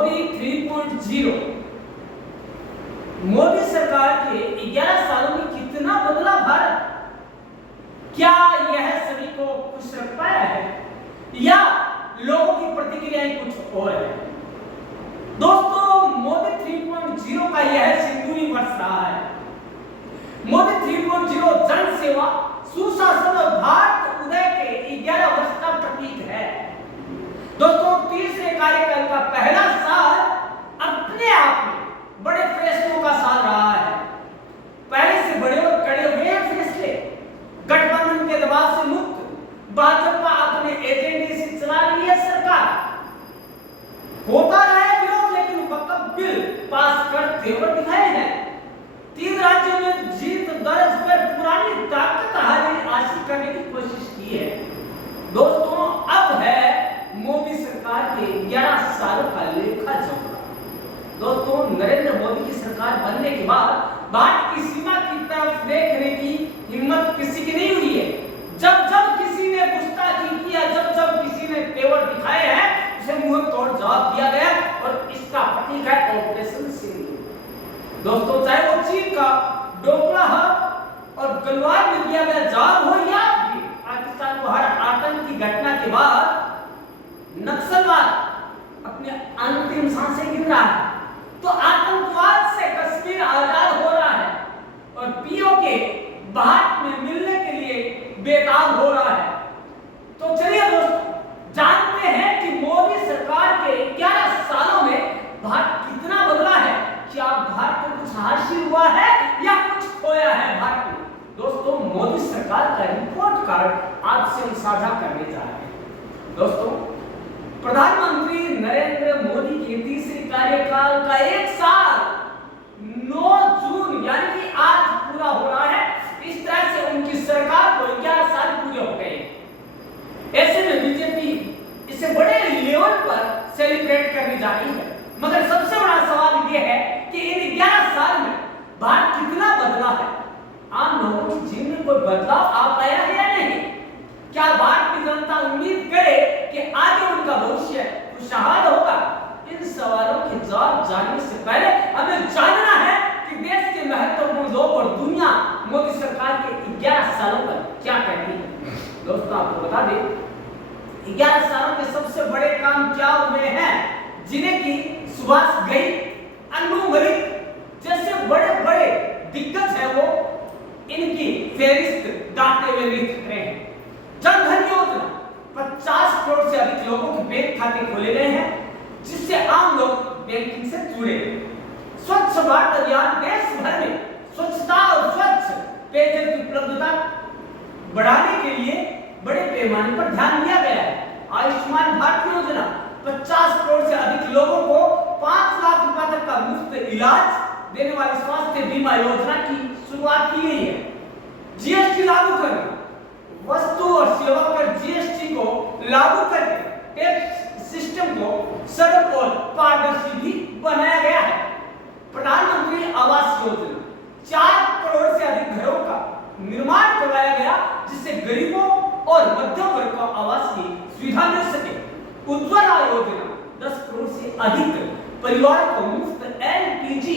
3.0 मोदी सरकार के 11 सालों में कितना बदला भारत? क्या यह सभी को खुश रख पाया है या लोगों की प्रतिक्रियाएं कुछ और है? दोस्तों, मोदी 3.0 का यह सिंदूरी वर्ष रहा है। मोदी 3.0 जन सेवा, सुशासन और भारत उदय के 11 वर्ष का प्रतीक है। दोस्तों, तीसरे कार्यकाल का पहला साल अपने आप में बड़े फैसलों का साल रहा है। पहले से बड़े और कड़े हुए फैसले, गठबंधन के दबाव से मुक्त, भाजपा अपने एजेंडे से चला रही है सरकार। होता रहा है विरोध, लेकिन वक्फ बिल पास करते हुए दिखाए हैं। 3 राज्यों में जीत दर्ज कर पुरानी ताकत हासिल करने की कोशिश की है। दोस्तों, अब है मोदी सरकार के 11 सालों का लेखा जोखा। दोस्तों, नरेंद्र मोदी की सरकार बनने के बाद भारत की सीमा की तरफ देखने की हिम्मत किसी की नहीं हुई है। जब जब किसी ने गुस्ताखी किया, जब जब किसी ने तेवर दिखाए हैं, उसे मुंह तोड़ जवाब दिया गया और इसका प्रतीक है ऑपरेशन सिंदूर। दोस्तों, चाहे वो चीन का डोकला और गलवान में दिया गया जवाब हो या पाकिस्तान को हर आतंकी घटना के बाद नक्सलवाद अपने अंतिम सांसें गिन रहा है, तो आतंकवाद से कश्मीर आजाद हो रहा है और पीओके भारत में मिलने के लिए बेताब हो रहा है। तो चलिए दोस्तों, जानते हैं कि मोदी सरकार के 11 सालों में भारत कितना बदला है। क्या भारत को कुछ हासिल हुआ है या कुछ खोया है भारत में? दोस्तों, मोदी सरकार का रिपोर्ट कार्ड आपसे हम साझा करने जा रहे हैं। दोस्तों, प्रधानमंत्री नरेंद्र मोदी के तीसरे कार्यकाल का 1 साल 9 जून यानी कि आज पूरा हो रहा है। इस तरह से उनकी सरकार को 11 साल पूरे हो गए। ऐसे में बीजेपी इसे बड़े लेवल पर सेलिब्रेट करने जा रही है। मगर सबसे बड़ा सवाल यह है कि इन 11 साल में भारत कितना बदला है? आम लोगों के जीवन में कोई बदलाव आ पाया है या नहीं? क्या भारत की जनता उम्मीद करे कि आगे उनका भविष्य खुशहाल होगा? इन सवालों के जवाब जानने से पहले हमें जानना है कि देश के महत्वपूर्ण लोग और दुनिया मोदी सरकार के 11 सालों पर क्या कहती है। दोस्तों, आपको बता दें 11 सालों के सबसे बड़े काम क्या हुए हैं, जिन्हें की सुभाष घई, अन्नू मलिक जैसे बड़े बड़े दिग्गज है वो इनकी फेरिस्त गाते हुए लिख रहे हैं। जन धन योजना, 50 करोड़ से अधिक लोगों के बैंक खाते खोले गए हैं, जिससे आम लोग बैंकिंग से जुड़े। स्वच्छ भारत अभियान, देश भर में स्वच्छता और स्वच्छ पेयजल की उपलब्धता बढ़ाने के लिए बड़े पैमाने पर ध्यान दिया गया है। आयुष्मान भारत योजना, 50 करोड़ से अधिक लोगों को 5 लाख रुपए तक का मुफ्त इलाज देने वाली स्वास्थ्य बीमा योजना की शुरुआत की गई है। जीएसटी लागू करना, वस्तु और सेवा कर जीएसटी को लागू करके टैक्स सिस्टम को सरल और पारदर्शी भी बनाया गया है। प्रधानमंत्री आवास योजना, 4 करोड़ से अधिक घरों का निर्माण करवाया गया, जिससे गरीबों और मध्यम वर्ग को आवास की सुविधा मिल सके। उज्ज्वला योजना, 10 करोड़ से अधिक परिवार को मुफ्त एलपीजी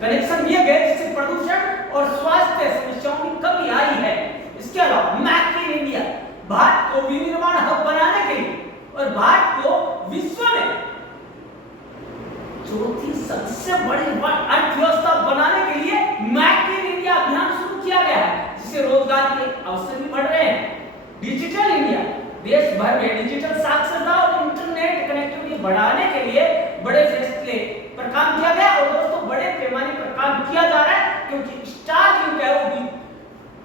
कनेक्शन दिए गए, जिससे प्रदूषण और स्वास्थ्य समस्याओं में कमी आई है। इसके अलावा मेक इन इंडिया, भारत को विनिर्माण हब बनाने के लिए और भारत को विश्व में चौथी सबसे बड़ी अर्थव्यवस्था बनाने के लिए मेक इन इंडिया अभियान शुरू किया गया है, जिससे रोजगार के अवसर भी बढ़ रहे हैं। डिजिटल इंडिया, देश भर में डिजिटल साक्षरता और इंटरनेट कनेक्टिविटी बढ़ाने के लिए बड़े फैसले पर काम किया गया और दोस्तों बड़े पैमाने पर काम किया जा रहा है, क्योंकि स्टारलिंक है वो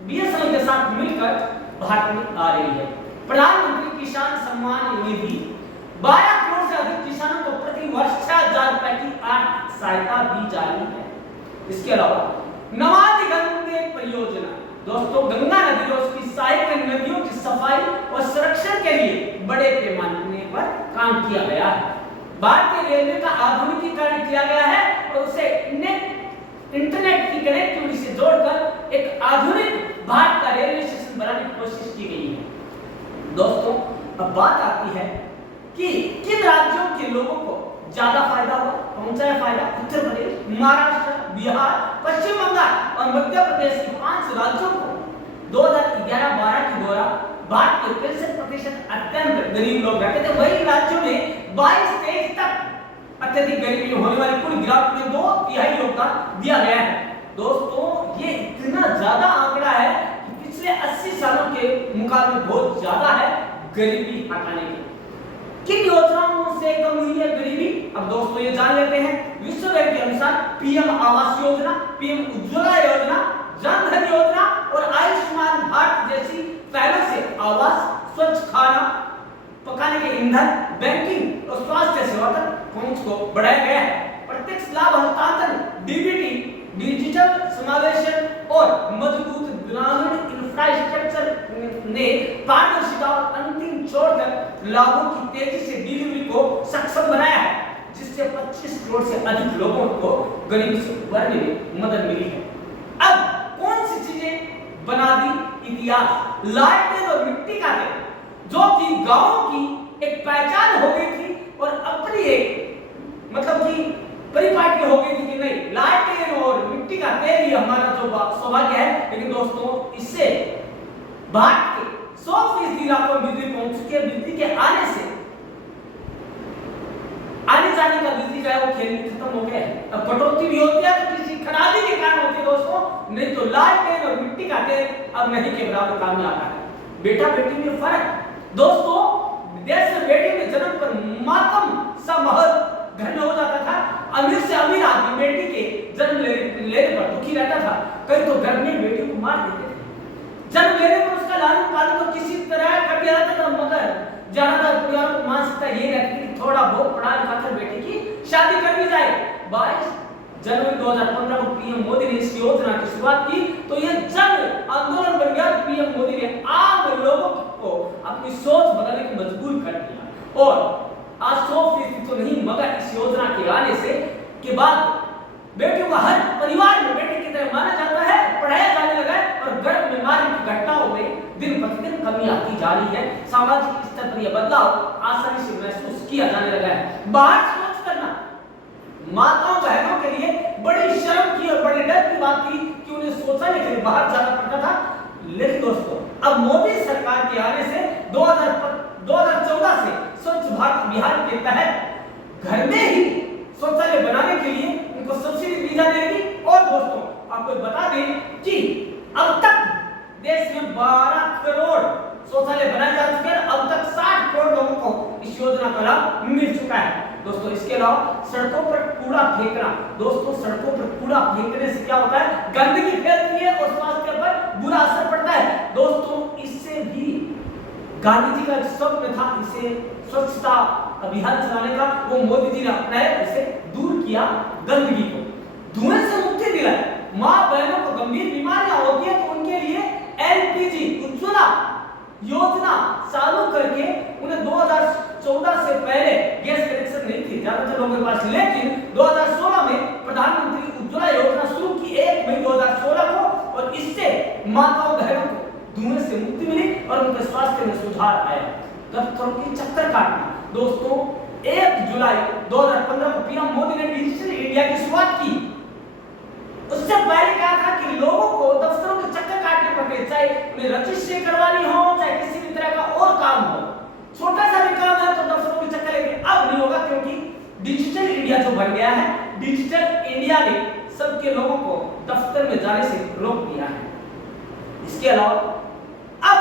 बीएसएनएल के साथ मिलकर भारत में आ रही है। प्रधानमंत्री किसान सम्मान निधि, 12 करोड़ से अधिक किसानों को प्रति वर्ष 6,000 रुपए की आर्थिक सहायता दी जा रही है। इसके अलावा नमामि गंगे परियोजना, दोस्तों गंगा नदी और उसकी सहायक नदियों की सफाई और संरक्षण के लिए बड़े पैमाने पर काम किया गया है। भारतीय रेलवे का आधुनिकीकरण किया गया है और उसे इंटरनेट की कनेक्टिविटी से जोड़कर एक आधुनिक भारत का रेलवे स्टेशन बनाने की कोशिश की गई है। दोस्तों, अब बात आती है कि किन राज्यों के लोगों को ज्यादा फायदा हुआ। कौन सा है फायदा? उत्तर प्रदेश, महाराष्ट्र, बिहार, पश्चिम बंगाल और मध्य प्रदेश के 5 राज्यों को 2011-12 के दौरान भारत के 63% अत्यंत गरीब लोग रहते थे। वही राज्यों में 22-23 तक अत्यधिक गरीबी होने वाली कुल गिरावट में 2/3 योगदान दिया गया है। दोस्तों ये इतना ज्यादा आंकड़ा है कि पिछले 80 सालों के मुकाबले बहुत ज्यादा है गरीबी हटाने के। किन योजनाओं से कम हुई है गरीबी? अब दोस्तों ये जान लेते हैं। विश्व बैंक के अनुसार पीएम आवास योजना, पीएम उज्ज्वला योजना, जन धन योजना और आयुष्मान भारत जैसी पहलों से आवास, स्वच्छ खाना पकाने के ईंधन, बैंकिंग और स्वास्थ्य सेवा तक पहुंच को बढ़ाया गया है। प्रत्यक्ष लाभ हस्तांतरण, डीबीटी, डिजिटल समावेशन और मजबूत ग्रामीण इंफ्रास्ट्रक्चर ने पारदर्शिता और अंतिम छोर तक लाभों की तेजी से डिलीवरी को सक्षम बनाया है, जिससे 25 करोड़ से अधिक लोगों को गरीबी से उबरने में मदद मिली है। अब कौन सी चीजें बना दी इतिहास? लालटेन और मिट्टी का तेल, जो कि गांवों की एक पहचान हो गई थी और अपनी एक मतलब कि परिपाटी हो गई थी कि नहीं लालटेन और मिट्टी का तेल ही हमारा जो सौभाग्य है। लेकिन दोस्तों इससे भारत के 100% इलाकों में बिजली पहुंच चुकी है। बिजली के आने से आने जाने का बिजली का वो खेल खत्म हो गया है। अब कटौती भी होती है तो किसी खराबी के कारण होती है दोस्तों, नहीं तो लालटेन और मिट्टी का तेल अब नहीं के बराबर काम में आता है। बेटा बेटी में फर्क दोस्तों, देश में बेटी के जन्म पर मातम सा माहौल घर में हो जाता था। अमीर से अमीर आदमी बेटी के जन्म लेने पर दुखी रहता था। कई तो घर में बेटी को मार देते थे। जन्म लेने पर उसका लालन पालन तो किसी तरह कर दिया जाता था, मगर ज्यादातर परिवार को मानसिकता ये रहती थी थोड़ा बहुत पढ़ा लिखा कर बेटी की शादी कर दी जाए। 22 जनवरी 2015 को पीएम मोदी ने इस योजना की शुरुआत की तो यह जन आंदोलन बन गया। पीएम मोदी ने आम लोगों को अपनी सोच बदलने को मजबूर कर दिया और आज 100% तो नहीं मगर इस योजना के आने से के बाद बेटियों को हर परिवार में बेटे की तरह माना जाता है, पढ़ाया जाने लगा है और गर्भ बीमारी की घटनाओं में दिन प्रतिदिन कमी आती जा रही है। सामाजिक स्तर पर यह बदलाव आसानी से महसूस किया जाने लगा है। बाहर स्वच्छ करना माताओं बहनों के लिए बड़ी शर्म की और बड़े डर की बात थी कि उन्हें शौचालय के लिए बाहर जाना पड़ता था। लेकिन दोस्तों अब मोदी सरकार के आने से 2014 से स्वच्छ भारत अभियान के तहत घर में ही शौचालय बनाने के लिए उनको सब्सिडी दी जाएगी। और दोस्तों आपको बता दें कि अब तक देश में 12 करोड़ शौचालय बनाए जा चुके हैं। अब तक 60 करोड़ लोगों को इस योजना का लाभ मिल चुका है। दोस्तों इसके अलावा सड़कों पर कूड़ा फेंकना, दोस्तों सड़कों पर कूड़ा फेंकने से क्या होता है? गंदगी फैलती है और स्वास्थ्य पर बुरा असर पड़ता है। दोस्तों इससे भी गांधी जी का स्वप्न था इसे स्वच्छता अभियान चलाने का, वो मोदी जी ने अपनाया, इसे दूर किया गंदगी को, धुएं से मुक्ति दिलाई। मां बहनों को गंभीर बीमारियां होती है तो उनके लिए एलपीजी उज्ज्वला योजना चालू करके उन्हें 2014 से पहले गैस कनेक्शन नहीं थी ज्यादातर लोगों के पास, लेकिन 2016 में प्रधानमंत्री उज्ज्वला योजना शुरू की 1 मई 2016 को और इससे माताओं बहनों को धुएं से मुक्ति मिली और उनके स्वास्थ्य में सुधार आया। दफ्तरों की चक्कर काटना, दोस्तों 1 जुलाई 2015 को पीएम मोदी ने डिजिटल इंडिया की शुरुआत की। उससे पहले क्या था कि लोगों को दफ्तरों के चक्कर काटने पड़ते, चाहे उन्हें रजिस्ट्री करवानी हो चाहे किसी भी तरह का और काम हो, छोटा सा भी काम है तो दफ्तरों के चक्कर लेके अब नहीं होगा, क्योंकि डिजिटल इंडिया जो बन गया है, डिजिटल इंडिया ने सबके लोगों को दफ्तर में जाने से रोक दिया है। इसके अलावा अब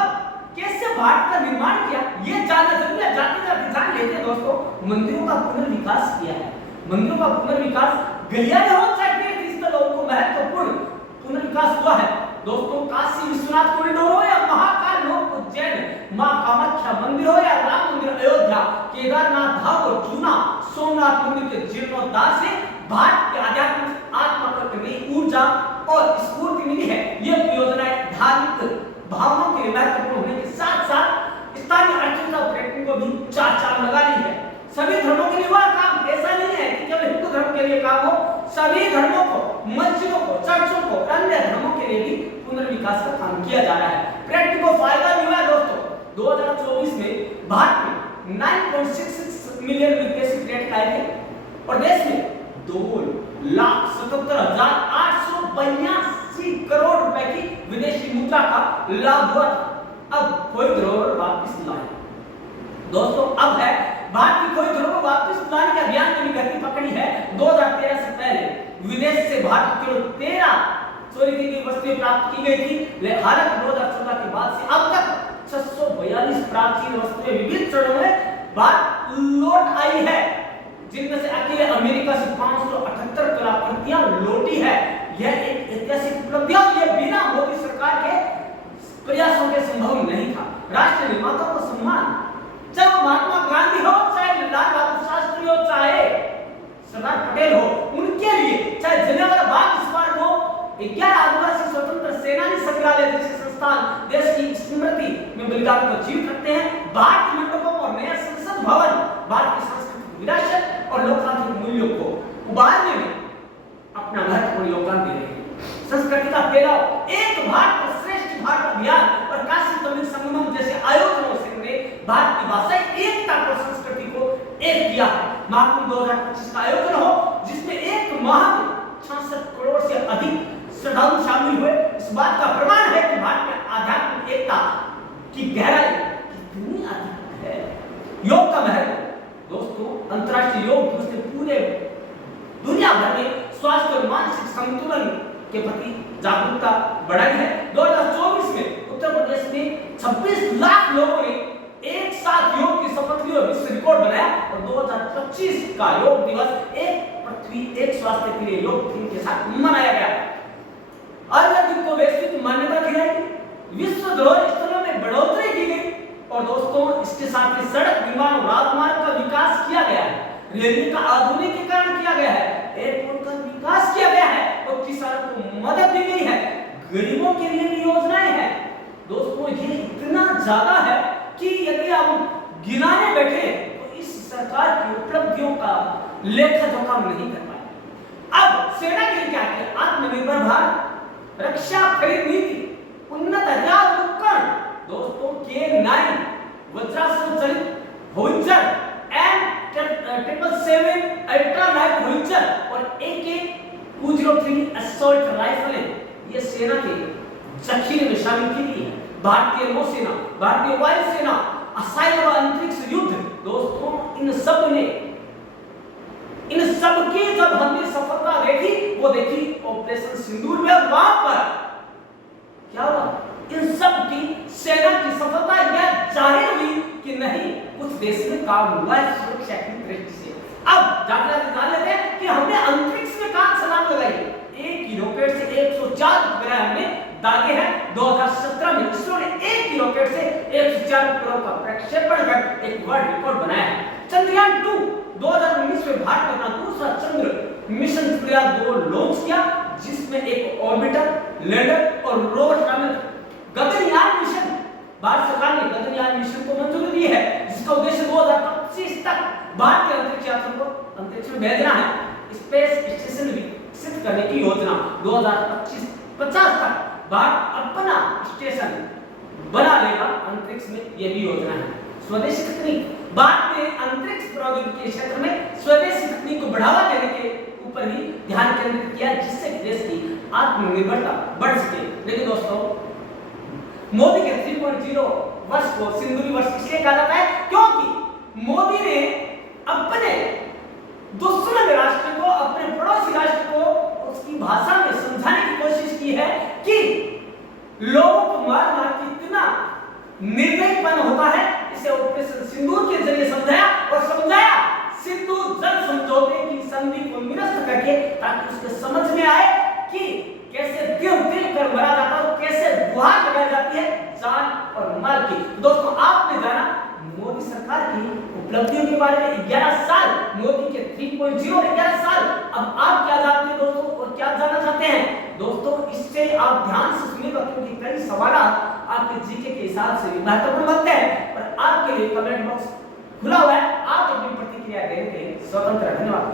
कैसे भारत का निर्माण किया ये जानना जरूरी है। जाते जाते जान लेते हैं दोस्तों, मंदिरों का पुनर्विकास किया है। मंदिरों का पुनर्विकास गलियां हो चाहे तीर्थस्थलों को महत्वपूर्ण पुनर्विकास हुआ है। दोस्तों काशी विश्वनाथ कॉरिडोर हो या महाकाल लोक उज्जैन मां कामाख्या मंदिर हो या राम मंदिर अयोध्या, केदारनाथ धाम और जूना सोमनाथ मंदिर के जीर्णोद्धार से भारत के आध्यात्मिक आत्मा को नई ऊर्जा और स्फूर्ति मिली है। ये योजनाएं धार्मिक भावनाओं के लिए महत्वपूर्ण होने के साथ साथ स्थानीय अर्थव्यवस्था पर्यटन को भी चार लगा ली है। सभी धर्मों के लिए वह काम ऐसा नहीं है कि केवल हिंदू धर्म के लिए काम हो, सभी धर्मों को, मस्जिदों को, चर्चों को, अन्य धर्मों के लिए भी पुनर्विकास का काम किया जा रहा है। पर्यटन को फायदा भी हुआ है दोस्तों। 2024 में भारत में 9.66 मिलियन विदेशी पर्यटक आए थे 77,882 करोड़ रुपए की विदेशी मुद्रा का लाभ हुआ था। अब खोई धरोहर वापस लाए दोस्तों, अब है भारत की खोई धरोहर वापस लाने के अभियान की गति पकड़ी है। 2013 से पहले विदेश से भारत केवल 13 चोरी की गई वस्तुएं प्राप्त की गई थी, लेकिन हालांकि 2014 के बाद से अब तक 642 प्राचीन वस्तुएं विभिन्न चरणों में भारत लौट आई है, जिनमें से अकेले अमेरिका से 578 कलाकृतियां लौटी है। यह एक ऐतिहासिक उपलब्धि है, यह बिना मोदी सरकार के प्रयासों के संभव नहीं था। राष्ट्र निर्माताओं को सम्मान, चाहे वो महात्मा गांधी हो, चाहे लाल बहादुर शास्त्री हो, चाहे सरदार पटेल हो, उनके लिए चाहे जलियांवाला बाग स्मारक हो, 11 आदिवासी स्वतंत्र सेनानी संग्रहालय जैसे संस्थान देश की स्मृति में बलिदान को जीवित रखते हैं। भारत मंडपों और नया संसद भवन भारत की सांस्कृतिक विरासत और लोकतांत्रिक मूल्यों को उभारने में अपना महत्वपूर्ण योगदान दे रहे हैं। संस्कृति का फैलाव, एक भारत श्रेष्ठ भारत अभियान और काशी तमिल संगमम जैसे आयोजनों से भारत की भाषाई एकता और संस्कृति को एक किया। महाकुंभ 2025 का आयोजन हो, जिसमें एक माह में 66 करोड़ से अधिक श्रद्धालु शामिल हुए, इस बात का प्रमाण है कि भारत में आध्यात्मिक एकता की गहराई कितनी अधिक है। योग का महत्व दोस्तों, अंतर्राष्ट्रीय योग दिवस ने पूरे दुनिया भर में स्वास्थ्य और मानसिक संतुलन के प्रति जागरूकता बढ़ाई है। 2024 में उत्तर प्रदेश में 26 लाख लोगों ने एक साथ योग की शपथ ली और विश्व रिकॉर्ड बनाया, और 2025 का योग दिवस एक पृथ्वी एक स्वास्थ्य के लिए योग थीम के साथ मनाया गया। आयुर्वेद को वैश्विक मान्यता दी गई, विश्व धरोहर स्थलों में बढ़ोतरी की गई, और दोस्तों इसके साथ ही सड़क, विमान और राजमार्ग का विकास किया गया है, रेलवे का आधुनिकीकरण किया गया है, एयरपोर्ट का विकास किया गया है, और किसानों को मदद दी गई है, गरीबों के लिए भी योजनाएं हैं। दोस्तों ये इतना ज्यादा है कि यदि हम गिनाने बैठे तो इस सरकार की उपलब्धियों का लेखा जोखा नहीं कर पाए। अब सेना के लिए क्या किया? आत्मनिर्भर भारत, रक्षा खरीद नीति, उन्नत हथियार उपकरण, दोस्तों K9 वज्रास्त्र चलित howitzer, M777 ultra light howitzer और AK-203 असॉल्ट राइफलें ये सेना के जखीरे में शामिल की गई है। भारतीय नौसेना, भारतीय वायुसेना, असाइल और अंतरिक्ष युद्ध, दोस्तों इन सब की जब हमने सफलता देखी, वो देखी ऑपरेशन सिंदूर में। वहां पर क्या हुआ? इन सब की सेना की सफलता यह जाहिर हुई कि नहीं, कुछ देश में काम हुआ है सुरक्षा की दृष्टि से। अब जान लेते हैं कि हमने अंतरिक्ष में कहां छलांग लगाई। एक ही रॉकेट से 104 उपग्रह हमने दागे हैं। 2017 में इसरो ने एक ही रॉकेट से 104 उपग्रहों का प्रक्षेपण कर एक वर्ल्ड रिकॉर्ड बनाया है। चंद्रयान 2 2019 में भारत ने अपना दूसरा चंद्र मिशन चंद्रयान 2 लॉन्च किया, जिसमें एक ऑर्बिटर, लैंडर और रोवर शामिल। गगनयान मिशन, भारत सरकार ने गगनयान मिशन को मंजूरी दी है, जिसका उद्देश्य 2025 तक भारत के अंतरिक्ष यात्रियों को अंतरिक्ष में भेजना है। स्पेस स्टेशन विकसित करने की योजना 2025-50 तक भारत अपना स्टेशन बना लेगा अंतरिक्ष में, यह भी योजना है। स्वदेशी तकनीक, भारत ने अंतरिक्ष प्रौद्योगिकी के क्षेत्र में स्वदेशी तकनीक को बढ़ावा देने के ऊपर ही ध्यान केंद्रित किया, जिससे देश की आत्मनिर्भरता बढ़ सके। लेकिन दोस्तों मोदी के 3.0 वर्ष को सिंदूरी वर्ष इसलिए कहा जाता है क्योंकि मोदी ने अपने दुश्मन राष्ट्र को, अपने पड़ोसी राष्ट्र को उसकी भाषा में समझाने की कोशिश की है कि लोगों को मार मार के इतना निर्दयपन होता है। इसे ऑपरेशन सिंदूर के जरिए समझाया और समझाया सिंधु जल समझौते की संधि को निरस्त करके, ताकि उसके समझ में आए कि कैसे दिल कर मरा जाता है और कैसे गुहार लगाई जाती है जान और माल की। दोस्तों आपने जाना मोदी सरकार की उपलब्धियों के बारे में। 11 साल मोदी के 3.0 11 साल। अब आप क्या जानते हैं दोस्तों और क्या जानना चाहते हैं? दोस्तों इससे आप ध्यान से सुनिएगा, क्योंकि कई सवाल आपके जीके के हिसाब से भी महत्वपूर्ण बनते हैं, और आपके लिए कमेंट बॉक्स खुला हुआ है, आप अपनी प्रतिक्रिया देने के लिए स्वतंत्र। धन्यवाद।